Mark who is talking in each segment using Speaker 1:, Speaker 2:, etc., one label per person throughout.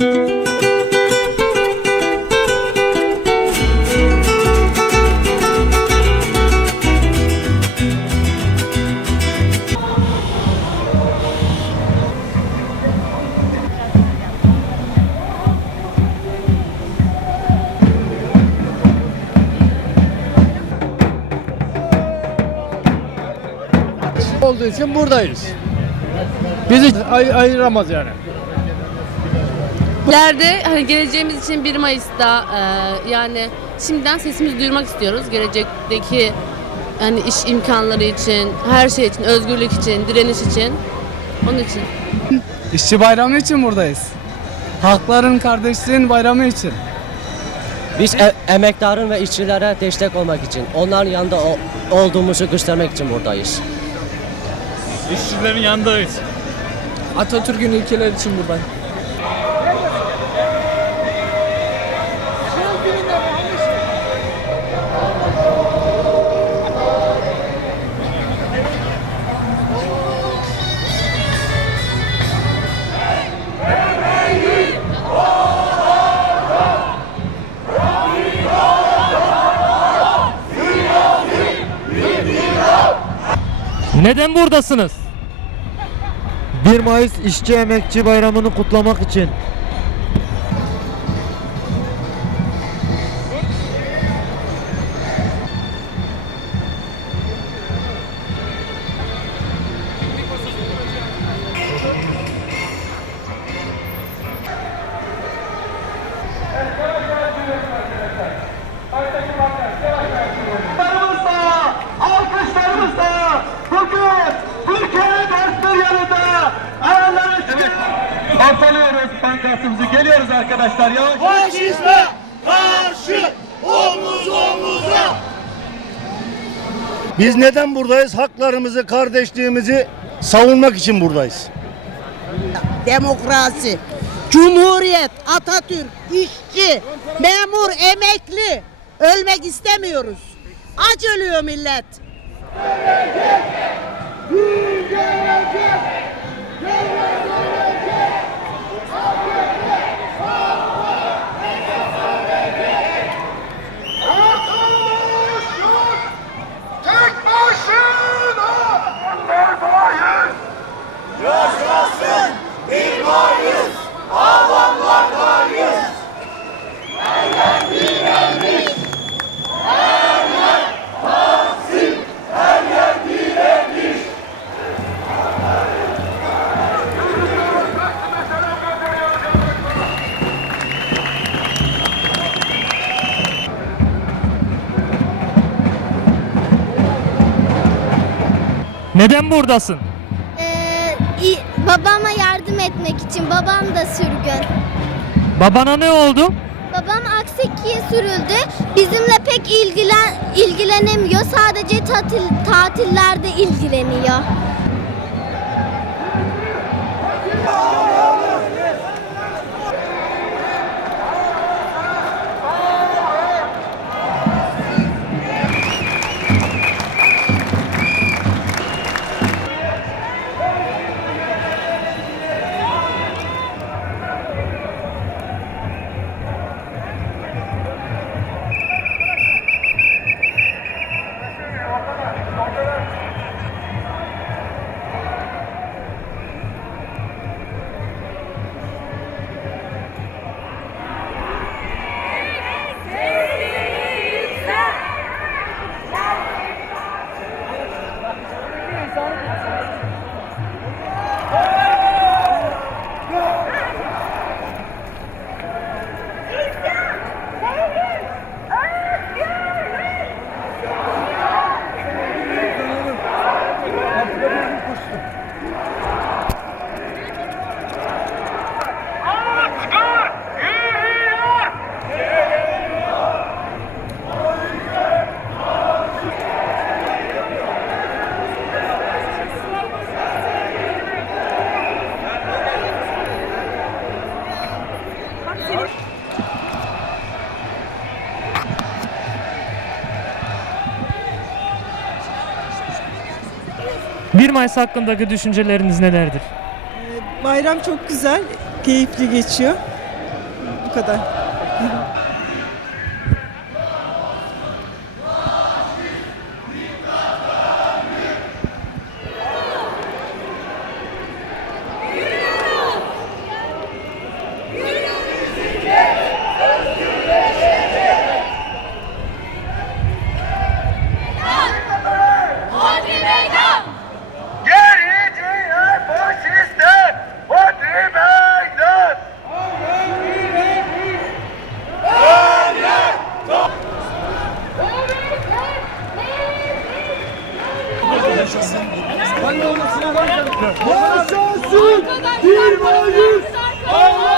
Speaker 1: olduğu için buradayız. Bizi ay- ayıramaz yani.
Speaker 2: İleride hani geleceğimiz için 1 Mayıs'ta e, yani şimdiden sesimizi duyurmak istiyoruz. Gelecekteki hani iş imkanları için, her şey için, özgürlük için, direniş için. Onun için.
Speaker 3: İşçi bayramı için buradayız. Halkların kardeşliğin bayramı için.
Speaker 4: Biz e- emektarın ve işçilere destek olmak için, onların yanında o- olduğumuzu göstermek için buradayız.
Speaker 5: İşçilerin yanındayız.
Speaker 3: Atatürk'ün ilkeleri için buradayım.
Speaker 5: Neden buradasınız?
Speaker 6: 1 Mayıs İşçi Emekçi Bayramı'nı kutlamak için.
Speaker 7: Pankartımızı. Geliyoruz arkadaşlar. Yavaş. Faşizme karşı omuz omuza.
Speaker 8: Biz neden buradayız? Haklarımızı, kardeşliğimizi savunmak için buradayız.
Speaker 9: demokrasi, cumhuriyet, Atatürk, işçi, memur, emekli. Ölmek istemiyoruz. Aç ölüyor millet.
Speaker 5: Buradasın?
Speaker 10: Ee, babama yardım etmek için. Babam da sürgün.
Speaker 5: Babana ne oldu?
Speaker 10: Babam Akseki'ye sürüldü. Bizimle pek ilgilen ilgilenemiyor. Sadece tatil tatillerde ilgileniyor.
Speaker 5: Bir Mayıs hakkındaki düşünceleriniz nelerdir?
Speaker 9: Bayram çok güzel, keyifli geçiyor.
Speaker 11: bu kadar.
Speaker 12: Yaşasın firmayız, alanlardayız.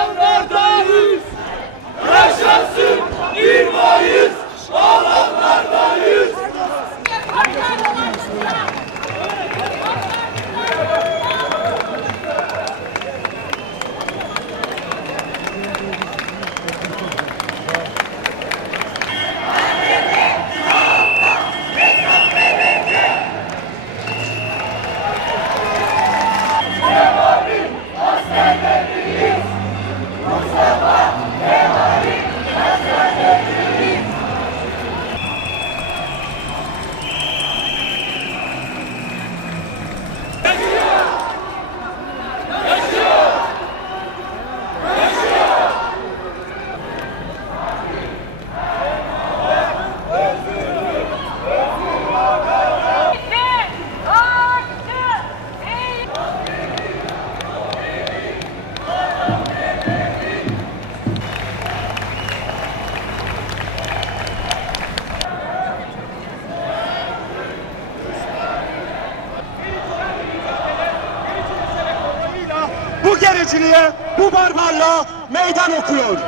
Speaker 7: Gericiliğe, bu barbarlığa meydan okuyor.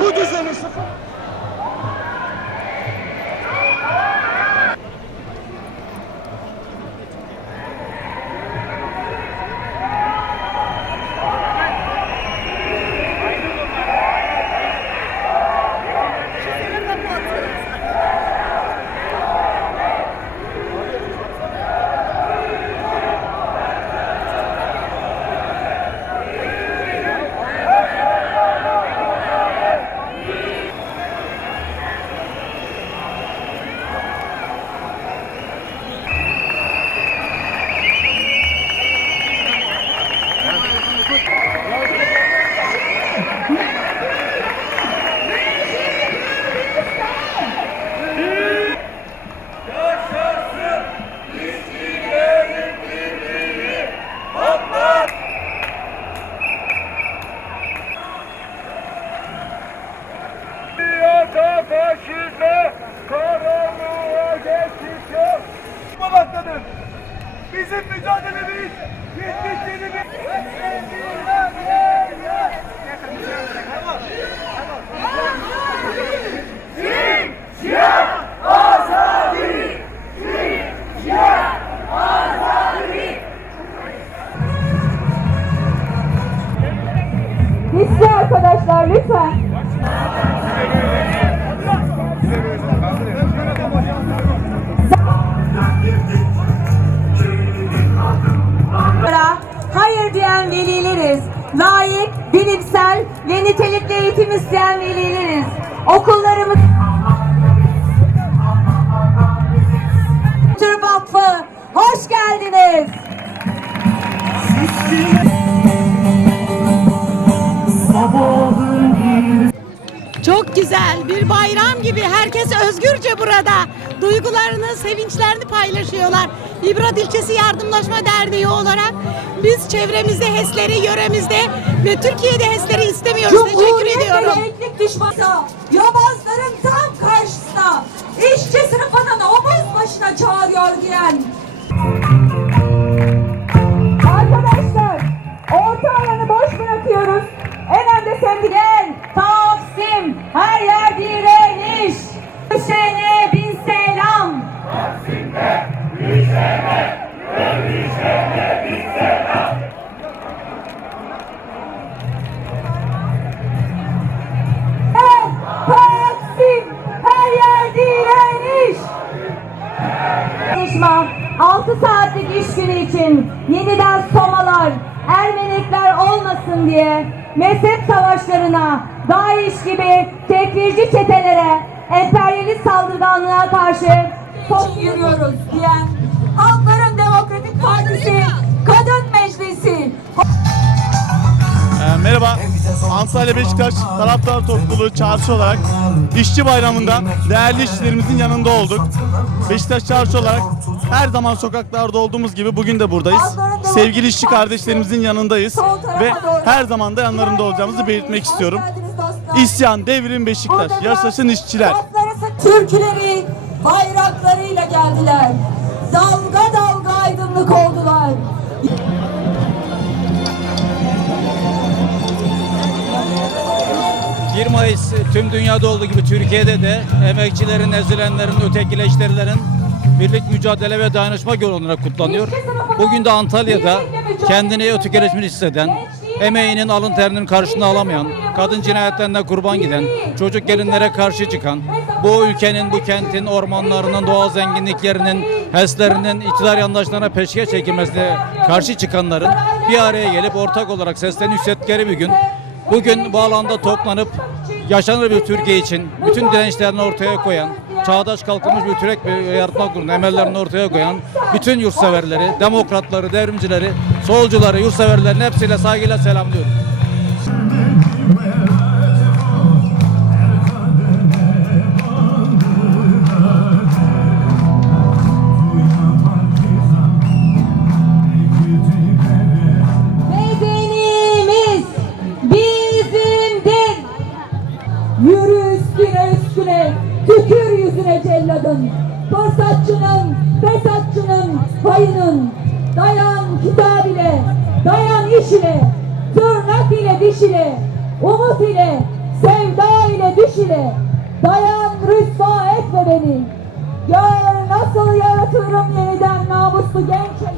Speaker 7: Bu düzeni
Speaker 11: isteyen velileriz. Okullarımız Türk Vakfı hoş geldiniz.
Speaker 13: Çok güzel bir bayram gibi herkes özgürce burada duygularını, sevinçlerini paylaşıyorlar. İbrad İlçesi Yardımlaşma Derneği olarak biz çevremizde HES'leri, yöremizde ve Türkiye'de HES'leri istemiyoruz. Teşekkür ediyorum.
Speaker 11: Renklik düşmanı, yobazların tam karşısında işçi sınıfının omuz başına çağırıyor diyen. Çalışma 6 saatlik iş günü için yeniden somalar, Ermenikler olmasın diye mezhep savaşlarına, DAEŞ gibi tekfirci çetelere, emperyalist saldırganlığa karşı çok yürüyoruz diyen Halkların Demokratik Partisi Kadın Meclisi
Speaker 12: Ee, merhaba. Antalya Beşiktaş Taraftar Topluluğu çağrısı olarak İşçi Bayramı'nda değerli işçilerimizin yanında olduk. Beşiktaş çağrısı olarak her zaman sokaklarda olduğumuz gibi bugün de buradayız. Sevgili işçi kardeşlerimizin yanındayız ve her zaman da yanlarında olacağımızı belirtmek istiyorum. İsyan, devrim Beşiktaş, yaşasın işçiler.
Speaker 11: Türküleri bayraklarıyla geldiler. Dalga dalga aydınlık oldular.
Speaker 14: 1 Mayıs tüm dünyada olduğu gibi Türkiye'de de emekçilerin, ezilenlerin, ötekileştirilerin birlik mücadele ve dayanışma günü olarak kutlanıyor. Bugün de Antalya'da kendini ötekileşmiş hisseden, emeğinin alın terinin karşılığını alamayan, kadın cinayetlerine kurban giden, çocuk gelinlere karşı çıkan, bu ülkenin, bu kentin ormanlarının, doğal zenginliklerinin, HES'lerinin iktidar yandaşlarına peşke çekilmesine karşı çıkanların bir araya gelip ortak olarak seslerini yükselttikleri bir gün. Bugün bu alanda toplanıp yaşanır bir Türkiye için bütün dirençlerini ortaya koyan, çağdaş kalkınmış bir Türk bir yaratmak uğruna emellerini ortaya koyan bütün yurtseverleri, demokratları, devrimcileri, solcuları, yurtseverlerini hepsiyle saygıyla selamlıyorum.
Speaker 11: Fırsatçının, fesatçının, payının. Dayan kitap ile, dayan iş ile, tırnak ile diş ile, umut ile, sevda ile düş ile. Dayan rüsva etme beni. Gör nasıl yaratırım yeniden namuslu genç.